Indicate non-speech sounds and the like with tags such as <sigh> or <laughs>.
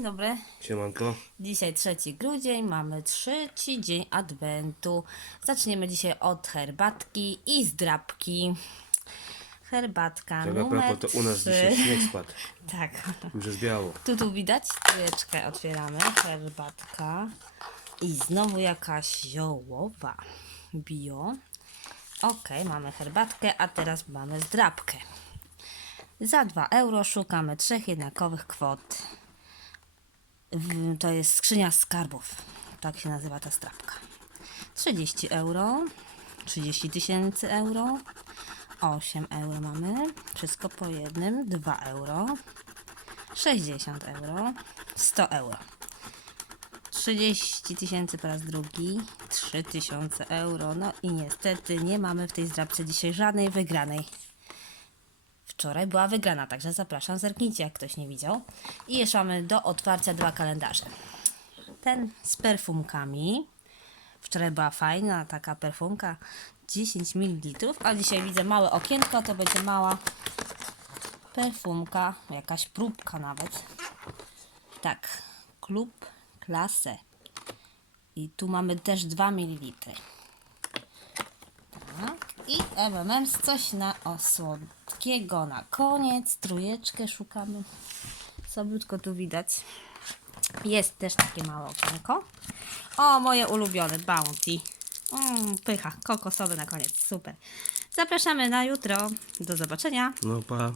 Dzień dobry. Siemanko. Dzisiaj 3 grudzień, mamy trzeci dzień adwentu. Zaczniemy dzisiaj od herbatki i zdrabki. Herbatka Tak numer propos, to u nas 3. dzisiaj śnieg spadł. <laughs> Tak. Już jest biało. Tu, tu widać? Trójeczkę otwieramy. Herbatka. I znowu jakaś ziołowa. Bio. Ok, mamy herbatkę, a teraz mamy zdrabkę. Za 2 euro szukamy trzech jednakowych kwot. To jest skrzynia skarbów. Tak się nazywa ta strapka. 30 euro. 30 tysięcy euro. 8 euro mamy. Wszystko po jednym. 2 euro. 60 euro, 100 euro. 30 tysięcy po raz drugi, 3000 euro. No i niestety nie mamy w tej zdrabce dzisiaj żadnej wygranej. Wczoraj była wygrana, także zapraszam, zerknijcie jak ktoś nie widział. I jeszcze mamy do otwarcia dwa kalendarze. Ten z perfumkami. Wczoraj była fajna taka perfumka, 10 ml, a dzisiaj widzę małe okienko, to będzie mała perfumka, jakaś próbka nawet. Tak, klub klasę. I tu mamy też 2 ml. I M&M's coś na o słodkiego na koniec. Trójeczkę szukamy. Sobiutko tu widać. Jest też takie małe okienko. O, moje ulubione Bounty. Mm, pycha, kokosowe na koniec, super. Zapraszamy na jutro. Do zobaczenia. No pa.